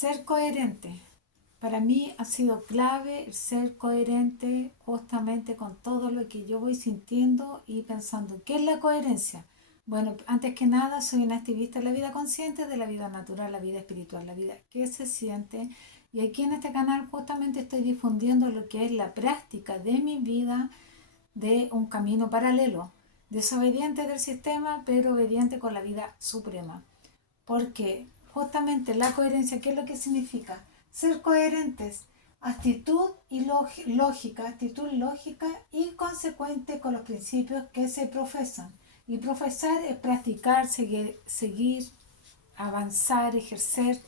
Ser coherente. Para mí ha sido clave el ser coherente justamente con todo lo que yo voy sintiendo y pensando. ¿Qué es la coherencia? Bueno, antes que nada, soy una activista de la vida consciente, de la vida natural, la vida espiritual, la vida que se siente. Y aquí en este canal justamente estoy difundiendo lo que es la práctica de mi vida de un camino paralelo, desobediente del sistema, pero obediente con la vida suprema. Porque justamente la coherencia, ¿qué es lo que significa? Ser coherentes, actitud lógica y consecuente con los principios que se profesan. Y profesar es practicar, seguir, avanzar, ejercer,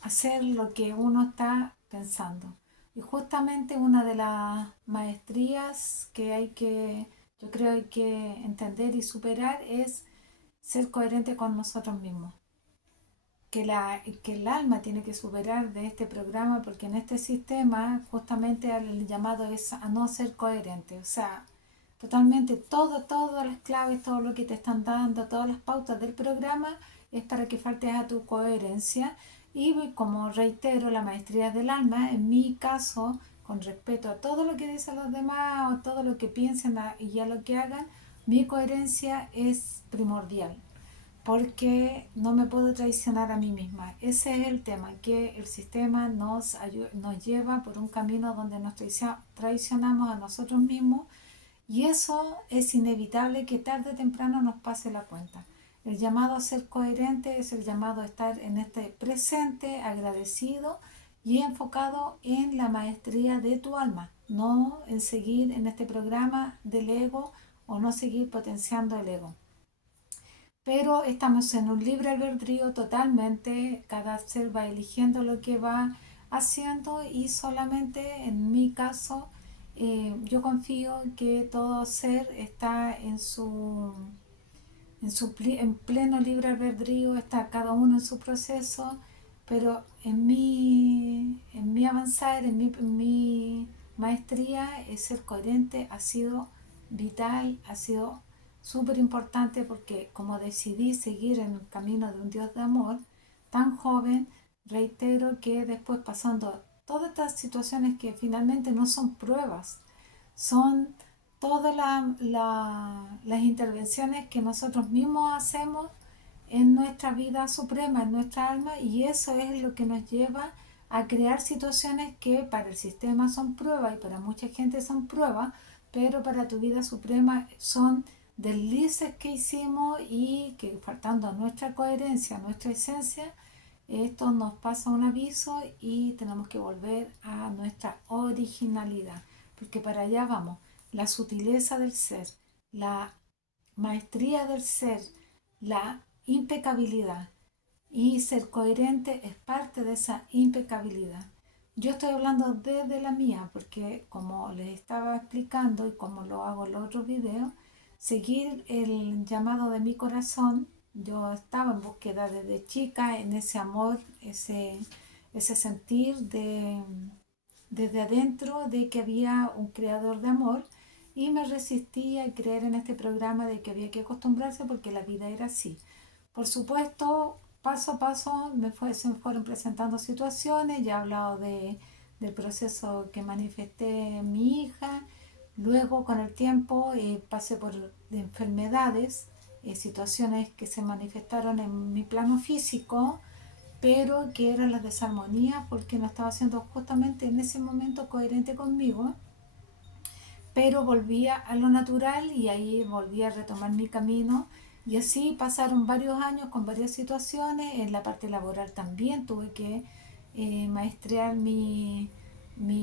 hacer lo que uno está pensando. Y justamente una de las maestrías que yo creo hay que entender y superar es ser coherente con nosotros mismos. Que el alma tiene que superar de este programa porque en este sistema justamente el llamado es a no ser coherente. O sea, totalmente todas las claves, todo lo que te están dando, todas las pautas del programa es para que faltes a tu coherencia. Y como reitero, la maestría del alma, en mi caso, con respeto a todo lo que dicen los demás o todo lo que piensen y a lo que hagan, mi coherencia es primordial porque no me puedo traicionar a mí misma. Ese es el tema, que el sistema nos lleva por un camino donde nos traicionamos a nosotros mismos y eso es inevitable que tarde o temprano nos pase la cuenta. El llamado a ser coherente es el llamado a estar en este presente, agradecido y enfocado en la maestría de tu alma, no en seguir en este programa del ego o no seguir potenciando el ego. Pero estamos en un libre albedrío totalmente, cada ser va eligiendo lo que va haciendo y solamente en mi caso yo confío que todo ser está en pleno libre albedrío, está cada uno en su proceso, pero en mi avanzar, en mi maestría, ser coherente ha sido vital, ha sido súper importante porque como decidí seguir en el camino de un Dios de amor tan joven, reitero que después pasando todas estas situaciones que finalmente no son pruebas, son todas las intervenciones que nosotros mismos hacemos en nuestra vida suprema, en nuestra alma, y eso es lo que nos lleva a crear situaciones que para el sistema son pruebas y para mucha gente son pruebas, pero para tu vida suprema son deslices que hicimos y que faltando a nuestra coherencia, a nuestra esencia, esto nos pasa un aviso y tenemos que volver a nuestra originalidad, porque para allá vamos. La sutileza del ser, la maestría del ser, la impecabilidad y ser coherente es parte de esa impecabilidad. Yo estoy hablando desde la mía porque como les estaba explicando y como lo hago en los otros videos, seguir el llamado de mi corazón, yo estaba en búsqueda desde chica en ese amor, ese sentir desde adentro de que había un creador de amor y me resistí a creer en este programa de que había que acostumbrarse porque la vida era así. Por supuesto, paso a paso se me fueron presentando situaciones, ya he hablado del proceso que manifesté en mi hija, luego con el tiempo pasé por enfermedades, situaciones que se manifestaron en mi plano físico, pero que eran las desarmonías porque no estaba siendo justamente en ese momento coherente conmigo, pero volvía a lo natural y ahí volví a retomar mi camino y así pasaron varios años con varias situaciones. En la parte laboral también tuve que maestrear mi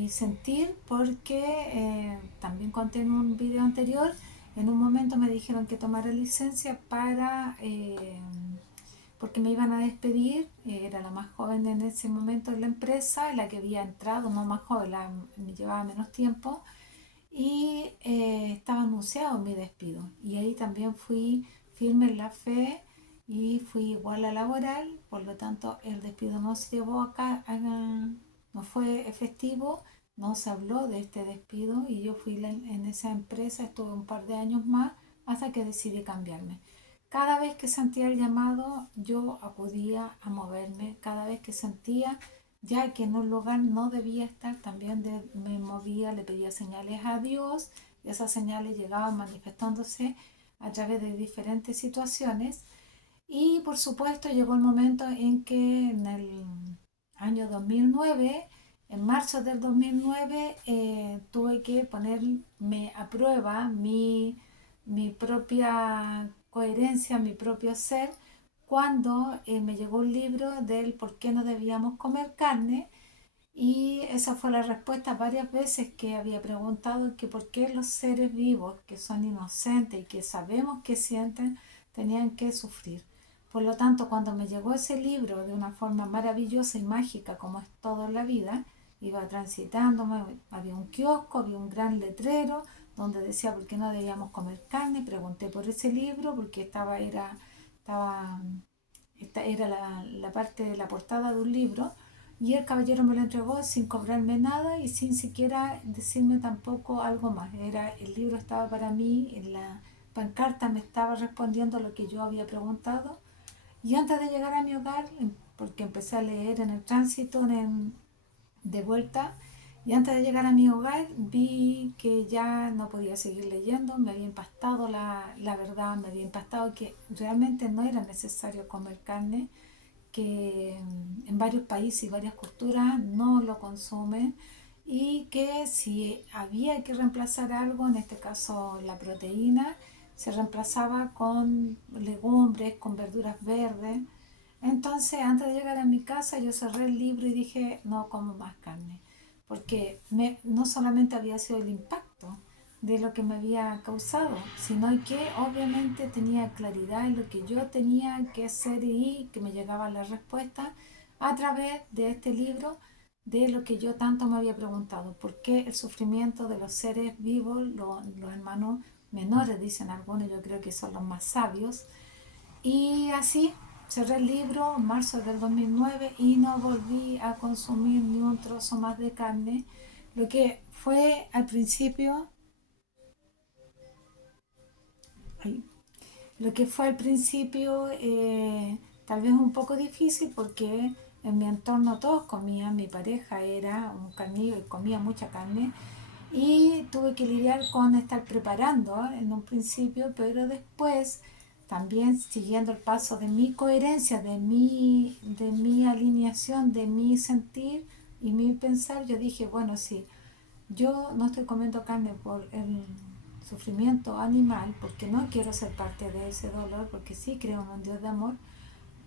sentir porque también conté en un video anterior, en un momento me dijeron que tomara licencia porque me iban a despedir, era la más joven en ese momento en la empresa, la que había entrado, no más joven, me llevaba menos tiempo, y estaba anunciado mi despido. Y ahí también fui firme en la fe y fui igual a laboral, por lo tanto el despido no se llevó no fue efectivo, no se habló de este despido y yo fui en esa empresa, estuve un par de años más hasta que decidí cambiarme. Cada vez que sentía el llamado, yo acudía a moverme. Cada vez que sentía ya que en un lugar no debía estar, también me movía, le pedía señales a Dios. Y esas señales llegaban manifestándose a través de diferentes situaciones. Y por supuesto llegó el momento en que en el año 2009, en marzo del 2009, tuve que ponerme a prueba mi propia coherencia, mi propio ser, cuando me llegó un libro del por qué no debíamos comer carne. Y esa fue la respuesta varias veces que había preguntado, que por qué los seres vivos que son inocentes y que sabemos que sienten tenían que sufrir. Por lo tanto, cuando me llegó ese libro de una forma maravillosa y mágica, como es todo en la vida, iba transitando, había un kiosco, había un gran letrero donde decía por qué no debíamos comer carne. Pregunté por ese libro porque estaba, esta era la parte de la portada de un libro, y el caballero me lo entregó sin cobrarme nada y sin siquiera decirme tampoco algo más. El libro estaba para mí, en la pancarta me estaba respondiendo lo que yo había preguntado. Y antes de llegar a mi hogar, porque empecé a leer en el tránsito, de vuelta, y antes de llegar a mi hogar vi que ya no podía seguir leyendo. Me había impactado la verdad, me había impactado que realmente no era necesario comer carne, que en varios países y varias culturas no lo consumen, y que si había que reemplazar algo, en este caso la proteína, se reemplazaba con legumbres, con verduras verdes. Entonces, antes de llegar a mi casa, yo cerré el libro y dije, no como más carne, porque no solamente había sido el impacto de lo que me había causado, sino que obviamente tenía claridad en lo que yo tenía que hacer y que me llegaba la respuesta a través de este libro, de lo que yo tanto me había preguntado: ¿por qué el sufrimiento de los seres vivos, los hermanos menores, dicen algunos, yo creo que son los más sabios? Y así cerré el libro en marzo del 2009 y no volví a consumir ni un trozo más de carne. Lo que fue al principio, ay, lo que fue al principio tal vez un poco difícil, porque en mi entorno todos comían, mi pareja era un carnívoro y comía mucha carne, y tuve que lidiar con estar preparando en un principio, pero después también siguiendo el paso de mi coherencia, de mi alineación, de mi sentir y mi pensar, yo dije, bueno, sí, yo no estoy comiendo carne por el sufrimiento animal, porque no quiero ser parte de ese dolor, porque sí creo en un Dios de amor.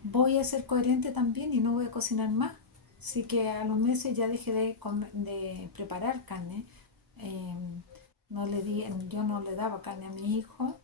Voy a ser coherente también y no voy a cocinar más. Así que a los meses ya dejé de preparar carne. Eh, yo no le daba carne a mi hijo.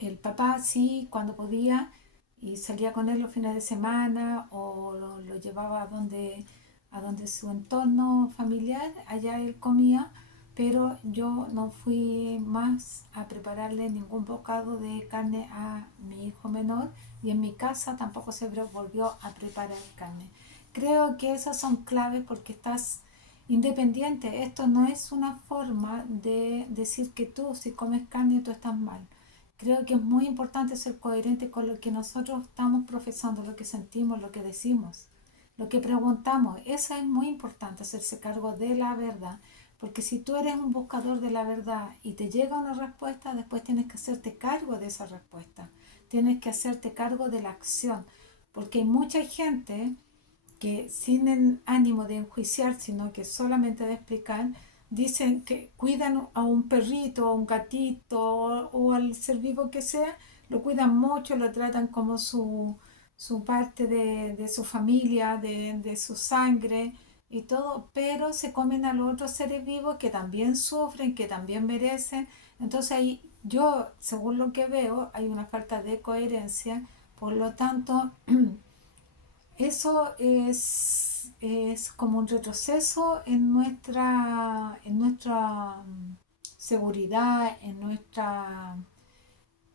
El papá sí, cuando podía, y salía con él los fines de semana o lo llevaba a donde su entorno familiar, allá él comía, pero yo no fui más a prepararle ningún bocado de carne a mi hijo menor, y en mi casa tampoco se volvió a preparar carne. Creo que esas son claves porque estás independiente. Esto no es una forma de decir que tú, si comes carne, tú estás mal. Creo que es muy importante ser coherente con lo que nosotros estamos profesando, lo que sentimos, lo que decimos, lo que preguntamos. Eso es muy importante, hacerse cargo de la verdad. Porque si tú eres un buscador de la verdad y te llega una respuesta, después tienes que hacerte cargo de esa respuesta. Tienes que hacerte cargo de la acción. Porque hay mucha gente que, sin el ánimo de enjuiciar, sino que solamente de explicar, dicen que cuidan a un perrito, a un gatito o al ser vivo que sea, lo cuidan mucho, lo tratan como su parte de su familia, de su sangre y todo, pero se comen a los otros seres vivos que también sufren, que también merecen. Entonces ahí yo, según lo que veo, hay una falta de coherencia. Por lo tanto, eso es como un retroceso en nuestra seguridad, en nuestra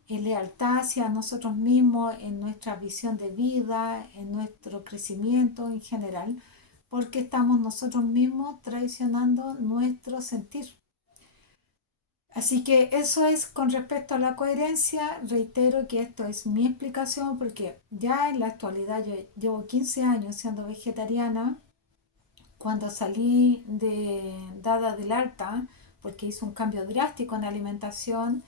lealtad hacia nosotros mismos, en nuestra visión de vida, en nuestro crecimiento en general, porque estamos nosotros mismos traicionando nuestro sentir. Así que eso es con respecto a la coherencia. Reitero que esto es mi explicación porque ya en la actualidad yo llevo 15 años siendo vegetariana. Cuando salí dada del alta, porque hice un cambio drástico en la alimentación,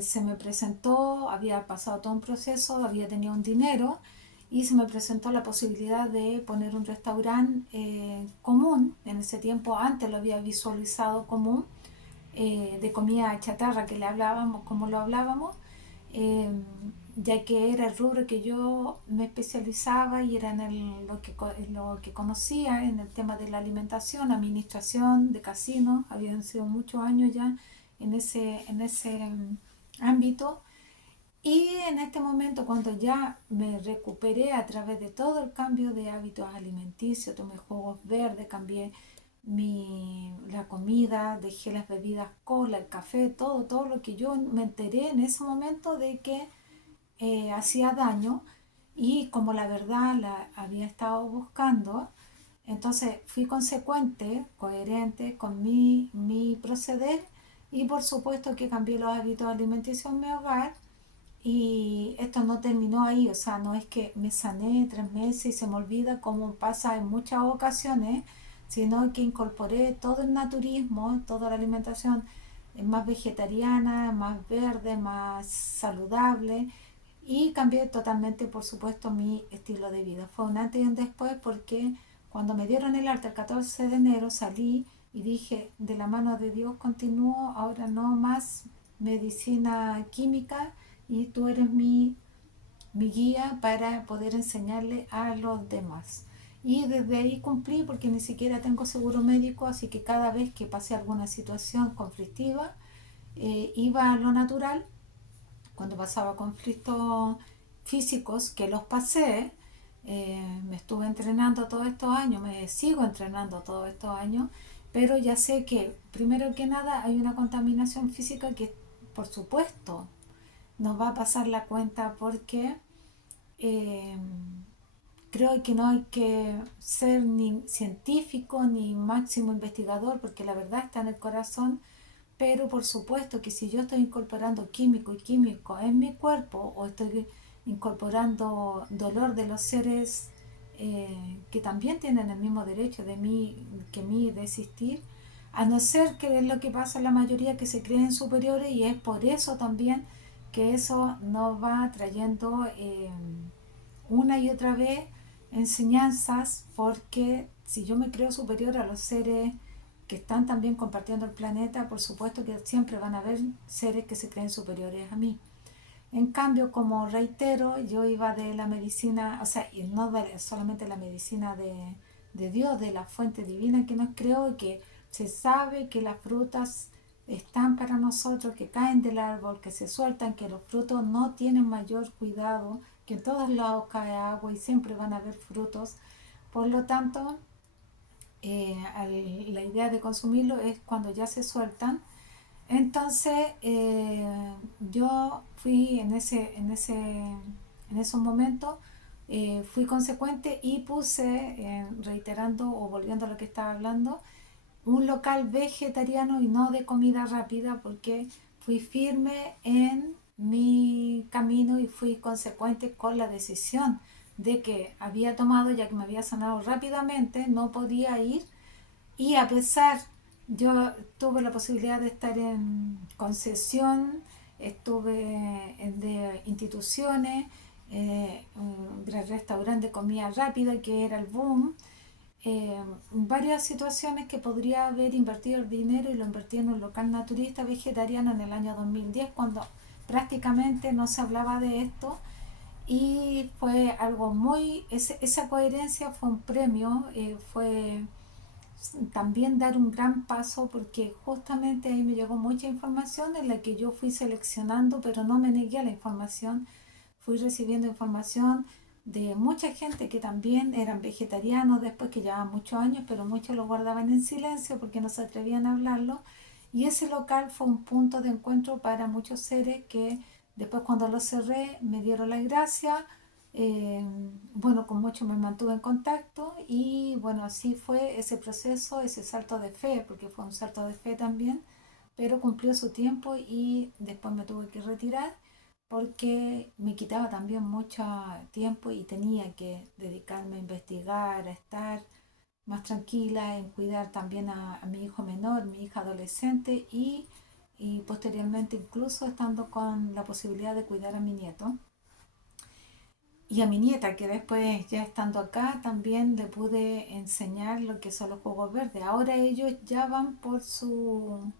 se me presentó, había pasado todo un proceso, había tenido un dinero y se me presentó la posibilidad de poner un restaurante común. En ese tiempo antes lo había visualizado común, de comida chatarra que le hablábamos, como lo hablábamos, eh, ya que era el rubro que yo me especializaba y era lo que conocía en el tema de la alimentación, administración de casinos, habían sido muchos años ya en ese ámbito. Y en este momento, cuando ya me recuperé a través de todo el cambio de hábitos alimenticios, tomé jugos verdes, cambié la comida, dejé las bebidas cola, el café, todo lo que yo me enteré en ese momento de que hacía daño y como la verdad la había estado buscando, entonces fui consecuente, coherente con mi proceder y por supuesto que cambié los hábitos alimenticios en mi hogar y esto no terminó ahí, o sea, no es que me sané 3 meses y se me olvida como pasa en muchas ocasiones, sino que incorporé todo el naturismo, toda la alimentación más vegetariana, más verde, más saludable y cambié totalmente, por supuesto, mi estilo de vida. Fue un antes y un después porque cuando me dieron el alta el 14 de enero salí y dije, de la mano de Dios continúo, ahora no más medicina química y tú eres mi guía para poder enseñarle a los demás. Y desde ahí cumplí porque ni siquiera tengo seguro médico, así que cada vez que pasé alguna situación conflictiva, iba a lo natural. Cuando pasaba conflictos físicos, que los pasé, me estuve entrenando todos estos años, me sigo entrenando todos estos años, pero ya sé que primero que nada hay una contaminación física que por supuesto nos va a pasar la cuenta porque eh, creo que no hay que ser ni científico ni máximo investigador porque la verdad está en el corazón, pero por supuesto que si yo estoy incorporando químico y químico en mi cuerpo o estoy incorporando dolor de los seres que también tienen el mismo derecho de mí que mí de existir, a no ser que es lo que pasa en la mayoría que se creen superiores y es por eso también que eso nos va trayendo una y otra vez enseñanzas porque si yo me creo superior a los seres que están también compartiendo el planeta, por supuesto que siempre van a haber seres que se creen superiores a mí. En cambio, como reitero, yo iba de la medicina, o sea, y no de solamente la medicina de Dios, de la fuente divina que nos creó y que se sabe que las frutas están para nosotros, que caen del árbol, que se sueltan, que los frutos no tienen mayor cuidado, que en todos lados cae agua y siempre van a haber frutos. Por lo tanto, la idea de consumirlo es cuando ya se sueltan. Entonces yo fui en esos momentos, fui consecuente y puse, reiterando o volviendo a lo que estaba hablando, un local vegetariano y no de comida rápida porque fui firme en mi camino y fui consecuente con la decisión de que había tomado, ya que me había sanado rápidamente, no podía ir y a pesar, yo tuve la posibilidad de estar en concesión, estuve de instituciones, de restaurante de comida rápida que era el boom, varias situaciones que podría haber invertido el dinero y lo invertí en un local naturista vegetariano en el año 2010 cuando prácticamente no se hablaba de esto y fue algo esa coherencia fue un premio, fue también dar un gran paso porque justamente ahí me llegó mucha información en la que yo fui seleccionando, pero no me negué a la información, fui recibiendo información de mucha gente que también eran vegetarianos después que llevaban muchos años, pero muchos lo guardaban en silencio porque no se atrevían a hablarlo. Y ese local fue un punto de encuentro para muchos seres que después cuando lo cerré me dieron las gracias. eh, bueno, con muchos me mantuve en contacto y bueno, así fue ese proceso, ese salto de fe, porque fue un salto de fe también, pero cumplió su tiempo y después me tuve que retirar porque me quitaba también mucho tiempo y tenía que dedicarme a investigar, a estar más tranquila, en cuidar también a mi hijo menor, mi hija adolescente y posteriormente incluso estando con la posibilidad de cuidar a mi nieto. Y a mi nieta, que después ya estando acá, también le pude enseñar lo que son los juegos verdes. Ahora ellos ya van por su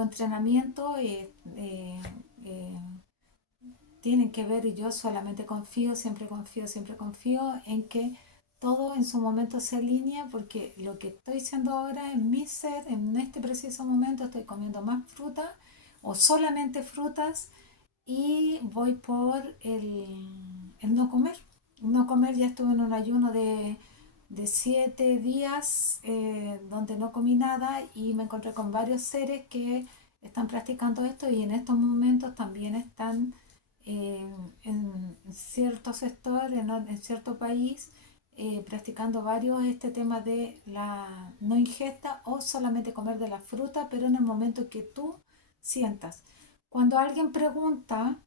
entrenamiento, eh, tienen que ver y yo solamente confío, siempre confío en que todo en su momento se alinea porque lo que estoy haciendo ahora en mi ser, en este preciso momento estoy comiendo más fruta o solamente frutas y voy por el no comer. No comer, ya estuve en un ayuno de 7 días donde no comí nada y me encontré con varios seres que están practicando esto y en estos momentos también están eh, en cierto sector, en cierto país, practicando varios este tema de la no ingesta o solamente comer de la fruta, pero en el momento que tú sientas. Cuando alguien pregunta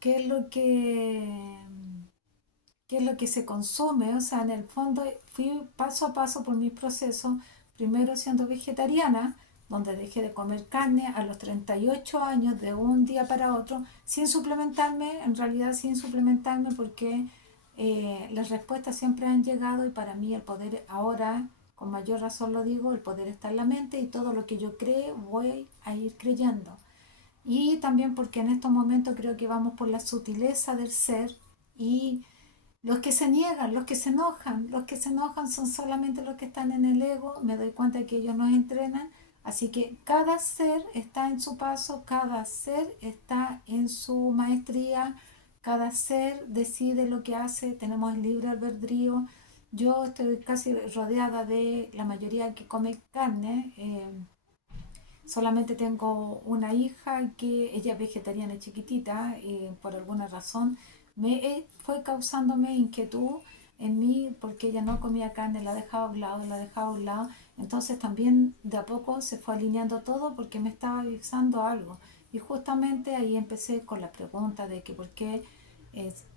qué es lo que, qué es lo que se consume, o sea, en el fondo fui paso a paso por mi proceso, primero siendo vegetariana, donde dejé de comer carne a los 38 años de un día para otro, sin suplementarme, en realidad sin suplementarme porque las respuestas siempre han llegado y para mí el poder ahora, con mayor razón lo digo, el poder está en la mente y todo lo que yo cree voy a ir creyendo. Y también porque en estos momentos creo que vamos por la sutileza del ser y los que se niegan, los que se enojan son solamente los que están en el ego, me doy cuenta de que ellos nos entrenan, así que cada ser está en su paso, cada ser está en su maestría, cada ser decide lo que hace, tenemos el libre albedrío. Yo estoy casi rodeada de la mayoría que come carne. Solamente tengo una hija que ella es vegetariana chiquitita, por alguna razón fue causándome inquietud en mí porque ella no comía carne, la dejaba a un lado, la dejaba a un lado. Entonces también de a poco se fue alineando todo porque me estaba avisando algo. Y justamente ahí empecé con la pregunta de que por qué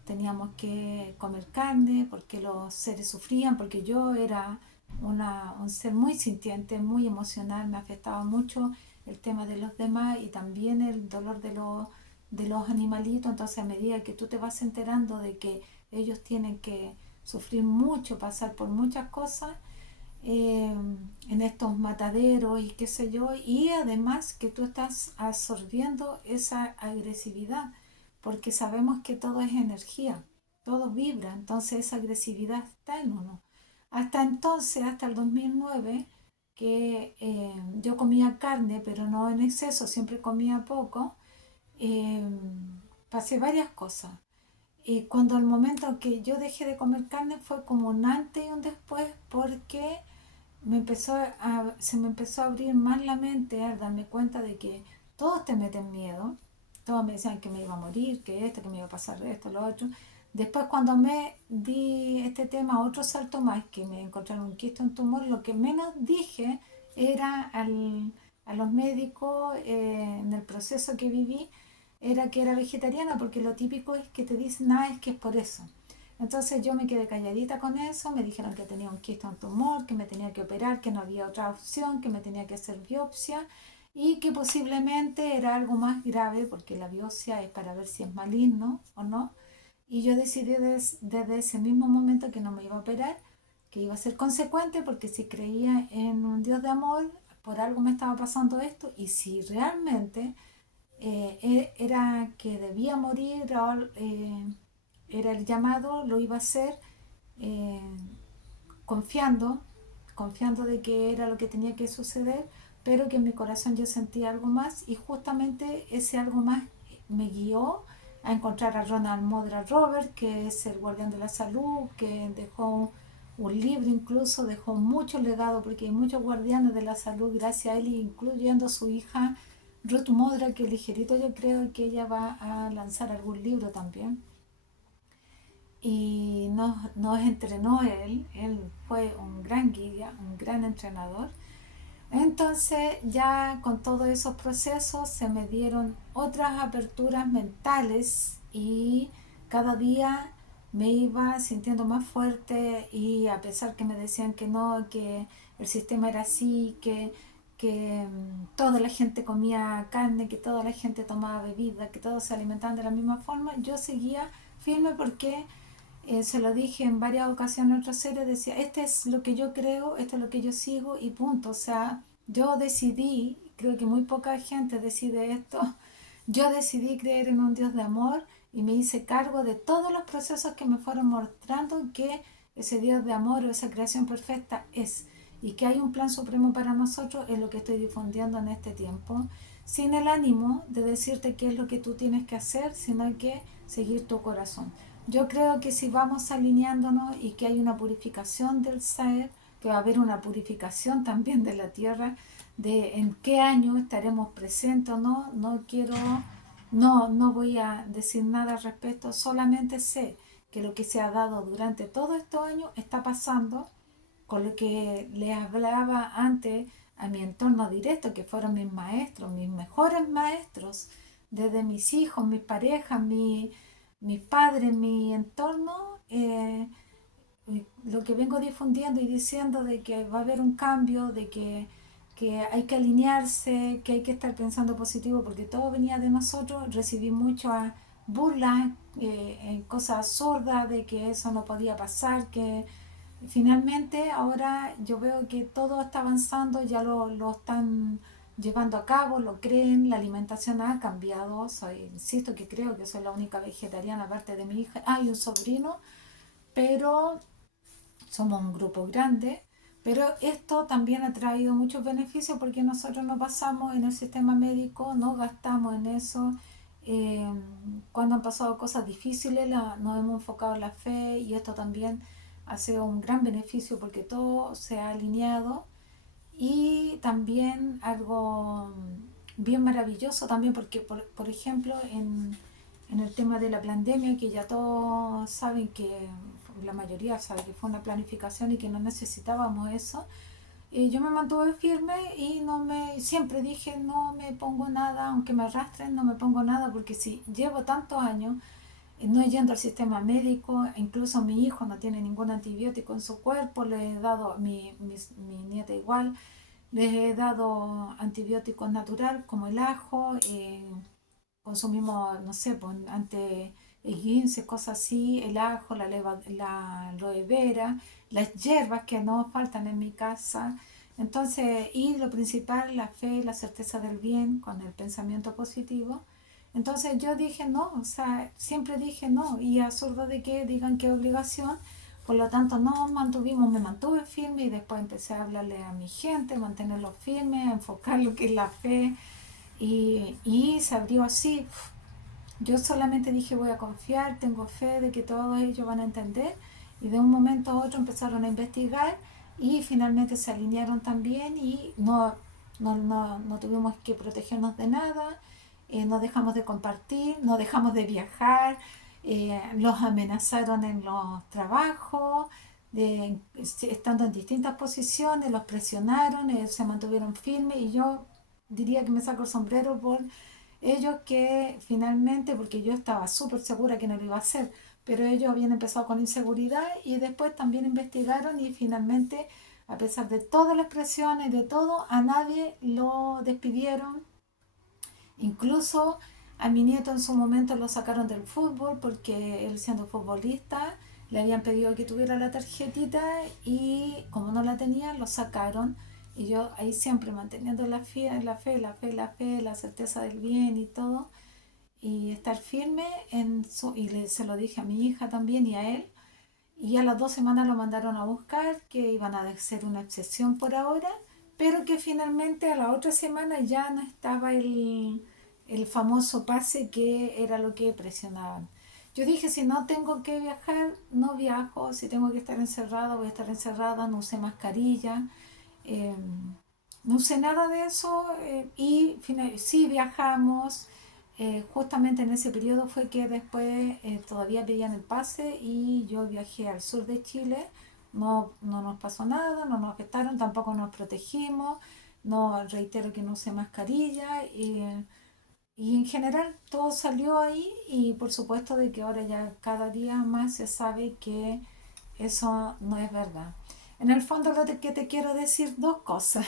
teníamos que comer carne, por qué los seres sufrían, porque yo era un ser muy sintiente, muy emocional, me afectaba mucho el tema de los demás y también el dolor de los animalitos. Entonces a medida que tú te vas enterando de que ellos tienen que sufrir mucho, pasar por muchas cosas eh, en estos mataderos y qué sé yo, y además que tú estás absorbiendo esa agresividad, porque sabemos que todo es energía, todo vibra, entonces esa agresividad está en uno. Hasta entonces, hasta el 2009, que yo comía carne, pero no en exceso, siempre comía poco, eh, pasé varias cosas. Y cuando el momento que yo dejé de comer carne fue como un antes y un después, porque se me empezó a abrir más la mente al darme cuenta de que todos te meten miedo. Todos me decían que me iba a morir, que esto, que me iba a pasar esto, lo otro. Después cuando me di este tema, otro salto más, que me encontraron un quiste, un tumor, lo que menos dije era a los médicos en el proceso que viví, era que era vegetariana, porque lo típico es que te dicen, ah, es que es por eso. Entonces yo me quedé calladita con eso, me dijeron que tenía un quiste, un tumor, que me tenía que operar, que no había otra opción, que me tenía que hacer biopsia y que posiblemente era algo más grave porque la biopsia es para ver si es maligno o no. Y yo decidí desde ese mismo momento que no me iba a operar, que iba a ser consecuente porque si creía en un Dios de amor, por algo me estaba pasando esto y si realmente era que debía morir, era el llamado, lo iba a hacer eh, confiando, confiando de que era lo que tenía que suceder, pero que en mi corazón yo sentía algo más y justamente ese algo más me guió a encontrar a Ronald Modra Robert, que es el guardián de la salud, que dejó un libro, incluso dejó mucho legado porque hay muchos guardianes de la salud gracias a él, incluyendo su hija Ruth Modra, que ligerito yo creo que ella va a lanzar algún libro también. Y nos entrenó él fue un gran guía, un gran entrenador. Entonces ya con todos esos procesos se me dieron otras aperturas mentales y cada día me iba sintiendo más fuerte y a pesar que me decían que no, que el sistema era así, que toda la gente comía carne, que toda la gente tomaba bebida, que todos se alimentaban de la misma forma, yo seguía firme porque se lo dije en varias ocasiones en otra serie, decía, este es lo que yo creo, esto es lo que yo sigo y punto. O sea, yo decidí, creo que muy poca gente decide esto, yo decidí creer en un Dios de amor y me hice cargo de todos los procesos que me fueron mostrando que ese Dios de amor o esa creación perfecta es y que hay un plan supremo para nosotros es lo que estoy difundiendo en este tiempo, sin el ánimo de decirte qué es lo que tú tienes que hacer, sino que seguir tu corazón. Yo creo que si vamos alineándonos y que hay una purificación del ser, que va a haber una purificación también de la tierra, de en qué año estaremos presentes o no, no voy a decir nada al respecto, solamente sé que lo que se ha dado durante todos estos años está pasando con lo que les hablaba antes a mi entorno directo, que fueron mis maestros, mis mejores maestros, desde mis hijos, mis parejas, mis padres, mi entorno, lo que vengo difundiendo y diciendo de que va a haber un cambio, que hay que alinearse, que hay que estar pensando positivo, porque todo venía de nosotros, recibí muchas burlas, cosas absurdas de que eso no podía pasar, que finalmente ahora yo veo que todo está avanzando, ya lo están llevando a cabo, lo creen, la alimentación ha cambiado, insisto que creo que soy la única vegetariana aparte de mi hija, hay un sobrino, pero somos un grupo grande, pero esto también ha traído muchos beneficios porque nosotros no pasamos en el sistema médico, no gastamos en eso. eh, Cuando han pasado cosas difíciles nos hemos enfocado en la fe y esto también ha sido un gran beneficio porque todo se ha alineado y también algo bien maravilloso también porque por ejemplo en el tema de la pandemia, que ya todos saben que, la mayoría sabe que fue una planificación y que no necesitábamos eso, yo me mantuve firme y siempre dije no me pongo nada, aunque me arrastren, no me pongo nada, porque si llevo tantos años no yendo al sistema médico, incluso mi hijo no tiene ningún antibiótico en su cuerpo, le he dado, mi nieta igual, les he dado antibióticos natural como el ajo, consumimos, no sé, pues, ante esguince, cosas así, el ajo, la aloe vera, las hierbas que no faltan en mi casa. Entonces, y lo principal, la fe, la certeza del bien, con el pensamiento positivo. Entonces yo dije no, o sea, siempre dije no, y absurdo de que digan que obligación, por lo tanto me mantuve firme y después empecé a hablarle a mi gente, mantenerlo firme, a enfocar lo que es la fe, y se abrió así. Yo solamente dije voy a confiar, tengo fe de que todos ellos van a entender y de un momento a otro empezaron a investigar y finalmente se alinearon también y no tuvimos que protegernos de nada, no dejamos de compartir, no dejamos de viajar, los amenazaron en los trabajos, estando en distintas posiciones, los presionaron, se mantuvieron firmes y yo diría que me saco el sombrero por ellos que finalmente, porque yo estaba súper segura que no lo iba a hacer, pero ellos habían empezado con inseguridad y después también investigaron y finalmente, a pesar de todas las presiones y de todo, a nadie lo despidieron. Incluso a mi nieto en su momento lo sacaron del fútbol porque él siendo futbolista le habían pedido que tuviera la tarjetita y como no la tenía lo sacaron y yo ahí siempre manteniendo la certeza del bien y todo y estar firme se lo dije a mi hija también y a él y a las 2 semanas lo mandaron a buscar, que iban a hacer una excepción por ahora, pero que finalmente a la otra semana ya no estaba el famoso pase que era lo que presionaban. Yo dije, si no tengo que viajar, no viajo, si tengo que estar encerrada, voy a estar encerrada, no usé mascarilla, eh, no usé nada de eso sí viajamos. Justamente en ese periodo fue que después todavía pedían el pase y yo viajé al sur de Chile. No nos pasó nada, no nos afectaron, tampoco nos protegimos. no reitero que no use mascarilla y en general todo salió ahí y por supuesto de que ahora ya cada día más se sabe que eso no es verdad. En el fondo que te quiero decir dos cosas.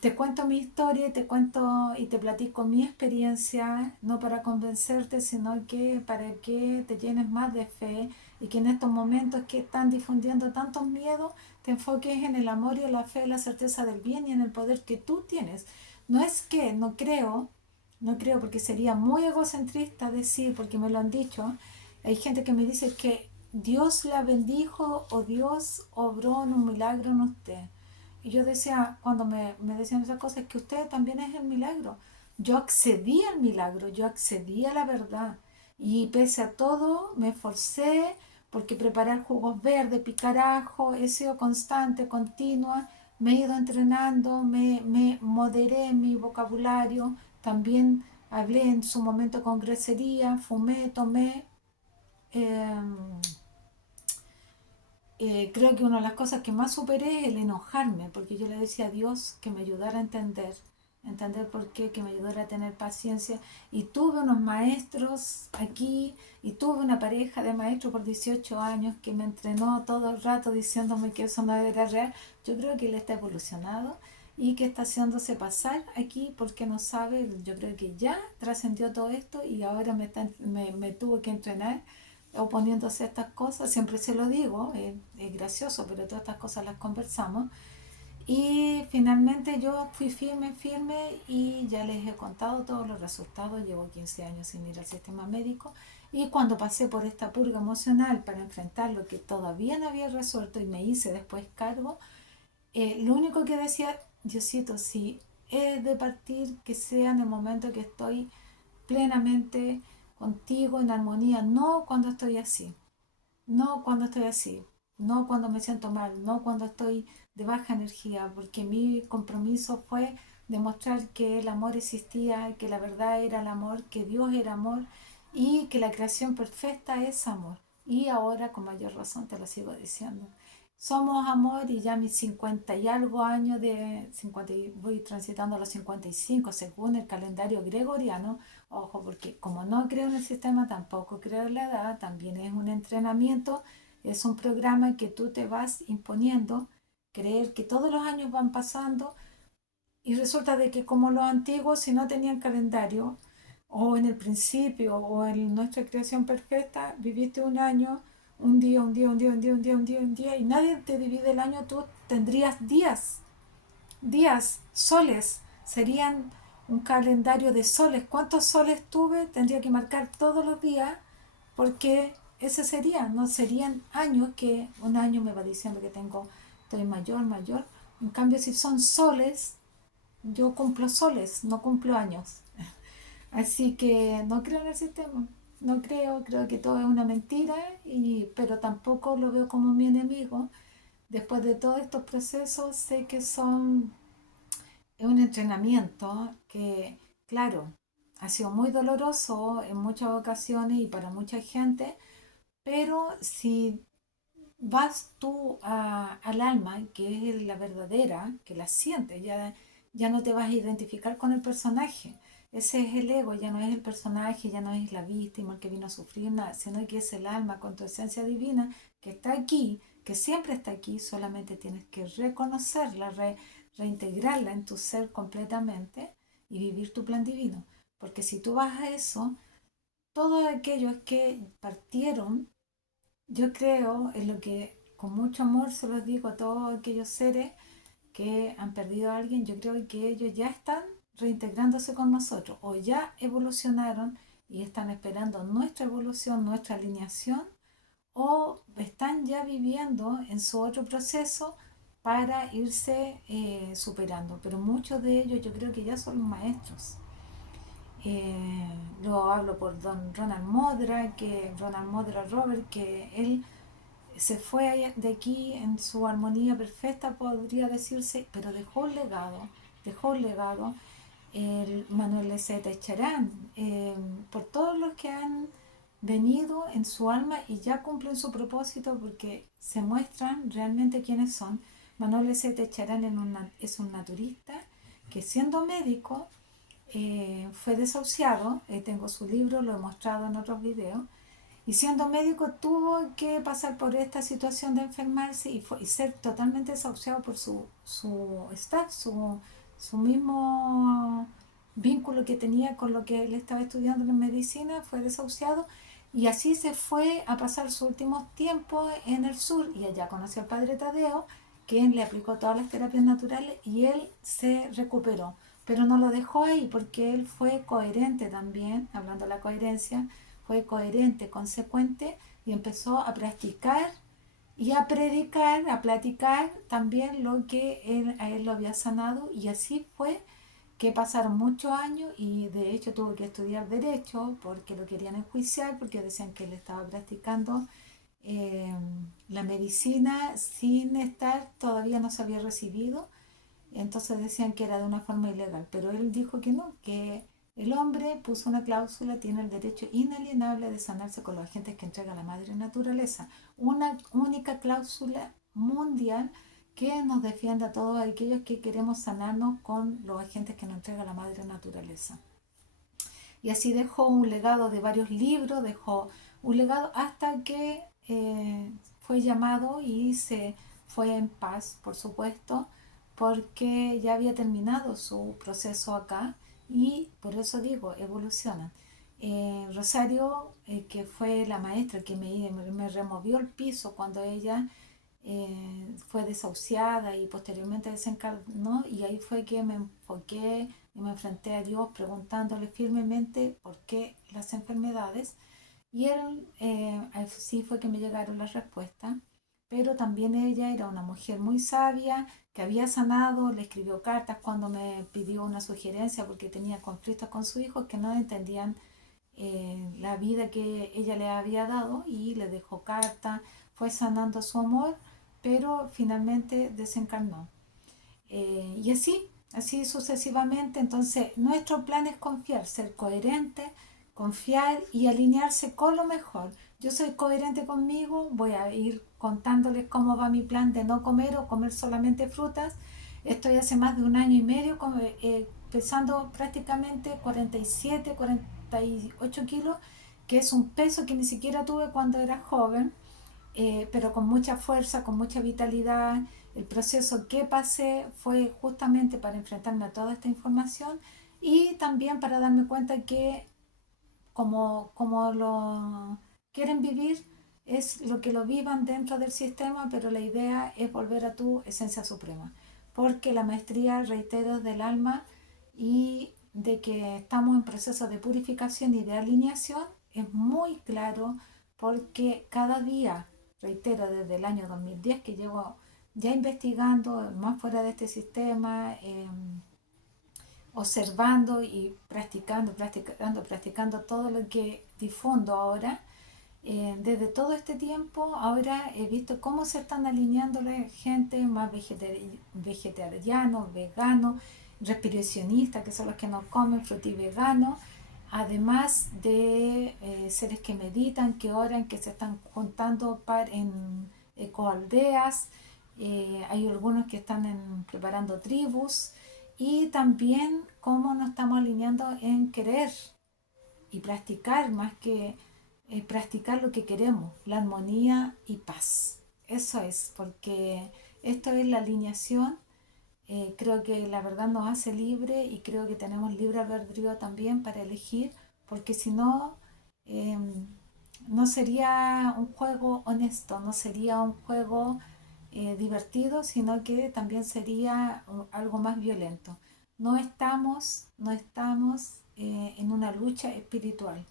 Te cuento mi historia y te cuento y te platico mi experiencia, no para convencerte, sino que para que te llenes más de fe y que en estos momentos que están difundiendo tantos miedos, te enfoques en el amor y en la fe, la certeza del bien y en el poder que tú tienes. No es que, no creo porque sería muy egocentrista decir, porque me lo han dicho, hay gente que me dice que Dios la bendijo o Dios obró en un milagro en usted. Y yo decía, cuando me decían esas cosas, que usted también es el milagro. Yo accedí al milagro, yo accedí a la verdad. Y pese a todo, me esforcé porque preparar jugos verdes, picar ajo, he sido constante, continua, me he ido entrenando, me moderé en mi vocabulario, también hablé en su momento con grosería, fumé, tomé. eh, Creo que una de las cosas que más superé es el enojarme, porque yo le decía a Dios que me ayudara a entender por qué, que me ayudara a tener paciencia. Y tuve unos maestros aquí, y tuve una pareja de maestros por 18 años que me entrenó todo el rato diciéndome que eso no era real. Yo creo que él está evolucionado y que está haciéndose pasar aquí porque no sabe, yo creo que ya trascendió todo esto y ahora me tuvo que entrenar oponiéndose a estas cosas, siempre se lo digo, es gracioso, pero todas estas cosas las conversamos. Y finalmente yo fui firme, firme y ya les he contado todos los resultados. Llevo 15 años sin ir al sistema médico y cuando pasé por esta purga emocional para enfrentar lo que todavía no había resuelto y me hice después cargo, lo único que decía, Diosito, si he de partir, que sea en el momento que estoy plenamente contigo en armonía, no cuando estoy así. No cuando estoy así, no cuando me siento mal, no cuando estoy de baja energía, porque mi compromiso fue demostrar que el amor existía, que la verdad era el amor, que Dios era amor y que la creación perfecta es amor. Y ahora con mayor razón te lo sigo diciendo. Somos amor y ya mis 50 y algo años de 50, voy transitando a los 55 según el calendario gregoriano. Ojo, porque como no creo en el sistema, tampoco creo en la edad, también es un entrenamiento, es un programa que tú te vas imponiendo, creer que todos los años van pasando y resulta de que como los antiguos, si no tenían calendario, o en el principio, o en nuestra creación perfecta, viviste un año, un día, un día, un día, un día, un día, un día, un día, y nadie te divide el año, tú tendrías días, soles, serían un calendario de soles. ¿Cuántos soles tuve? Tendría que marcar todos los días porque ese sería, no serían años que un año me va diciendo que estoy mayor, mayor. En cambio, si son soles, yo cumplo soles, no cumplo años. Así que no creo en el sistema. No creo que todo es una mentira, pero tampoco lo veo como mi enemigo. Después de todos estos procesos, sé que es un entrenamiento que, claro, ha sido muy doloroso en muchas ocasiones y para mucha gente, pero si vas tú al alma, que es la verdadera, que la sientes, ya no te vas a identificar con el personaje. Ese es el ego, ya no es el personaje, ya no es la víctima el que vino a sufrir nada, sino que es el alma con tu esencia divina que está aquí, que siempre está aquí, solamente tienes que reconocerla, reintegrarla en tu ser completamente y vivir tu plan divino. Porque si tú vas a eso, todos aquellos que partieron, yo creo en lo que con mucho amor se los digo a todos aquellos seres que han perdido a alguien, yo creo que ellos ya están reintegrándose con nosotros o ya evolucionaron y están esperando nuestra evolución, nuestra alineación o están ya viviendo en su otro proceso para irse superando. Pero muchos de ellos yo creo que ya son maestros. Lo hablo por Ronald Modra Robert, que él se fue de aquí en su armonía perfecta, podría decirse, pero dejó un legado. El Manuel Lezeta Echarán, por todos los que han venido en su alma y ya cumplen su propósito porque se muestran realmente quiénes son. Manuel S. Techarán es un naturista que siendo médico fue desahuciado, tengo su libro, lo he mostrado en otros videos, y siendo médico tuvo que pasar por esta situación de enfermarse y ser totalmente desahuciado por su staff, su mismo vínculo que tenía con lo que él estaba estudiando en medicina, fue desahuciado y así se fue a pasar sus últimos tiempos en el sur y allá conoció al padre Tadeo, quien le aplicó todas las terapias naturales y él se recuperó. Pero no lo dejó ahí porque él fue coherente también, hablando de la coherencia, fue coherente, consecuente y empezó a practicar y a predicar, a platicar también lo que a él lo había sanado y así fue que pasaron muchos años y de hecho tuvo que estudiar derecho porque lo querían enjuiciar porque decían que él estaba practicando eh, la medicina sin estar, todavía no se había recibido, entonces decían que era de una forma ilegal, pero él dijo que no, que el hombre puso una cláusula, tiene el derecho inalienable de sanarse con los agentes que entrega la madre naturaleza, una única cláusula mundial que nos defiende a todos aquellos que queremos sanarnos con los agentes que nos entrega la madre naturaleza. Y así dejó un legado de varios libros, dejó un legado hasta que fue llamado y se fue en paz, por supuesto, porque ya había terminado su proceso acá y por eso digo, evolucionan. Rosario, que fue la maestra que me removió el piso cuando ella fue desahuciada y posteriormente desencarnó y ahí fue que me enfoqué y me enfrenté a Dios preguntándole firmemente por qué las enfermedades y él sí fue que me llegaron las respuestas, pero también ella era una mujer muy sabia que había sanado, le escribió cartas cuando me pidió una sugerencia porque tenía conflictos con su hijo que no entendían la vida que ella le había dado y le dejó carta, fue sanando su amor, pero finalmente desencarnó. Y así sucesivamente. Entonces, nuestro plan es confiar, ser coherente, confiar y alinearse con lo mejor. Yo soy coherente conmigo, voy a ir contándoles cómo va mi plan de no comer o comer solamente frutas. Estoy hace más de un año y medio pesando prácticamente 47, 48 kilos, que es un peso que ni siquiera tuve cuando era joven, pero con mucha fuerza, con mucha vitalidad. El proceso que pasé fue justamente para enfrentarme a toda esta información y también para darme cuenta que como lo quieren vivir es lo que lo vivan dentro del sistema, pero la idea es volver a tu esencia suprema. Porque la maestría, reitero, del alma y de que estamos en proceso de purificación y de alineación es muy claro porque cada día, reitero, desde el año 2010 que llevo ya investigando más fuera de este sistema, observando y practicando todo lo que difundo ahora. Desde todo este tiempo, ahora he visto cómo se están alineando la gente más vegetarianos, veganos, respiracionistas, que son los que no comen, frutiveganos, además de seres que meditan, que oran, que se están juntando en ecoaldeas, hay algunos que están preparando tribus y también cómo nos estamos alineando en querer y practicar más que practicar lo que queremos, la armonía y paz. Eso es, porque esto es la alineación. Creo que la verdad nos hace libre y creo que tenemos libre albedrío también para elegir, porque si no, eh, no sería un juego honesto, no sería un juego divertido, sino que también sería algo más violento. No estamos en una lucha espiritual.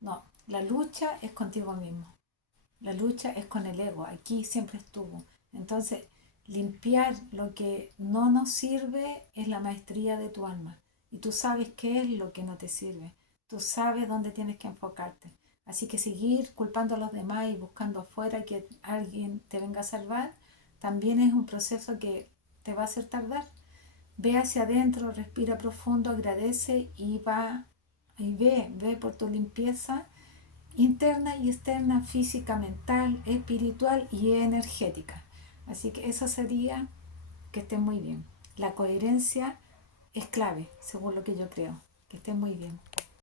No, la lucha es contigo mismo. La lucha es con el ego. Aquí siempre estuvo. Entonces, limpiar lo que no nos sirve es la maestría de tu alma. Y tú sabes qué es lo que no te sirve. Tú sabes dónde tienes que enfocarte. Así que seguir culpando a los demás y buscando afuera que alguien te venga a salvar, también es un proceso que te va a hacer tardar. Ve hacia adentro, respira profundo, agradece y ve por tu limpieza interna y externa, física, mental, espiritual y energética. Así que eso sería Que estén muy bien. La coherencia es clave, según lo que yo creo. Que estén muy bien.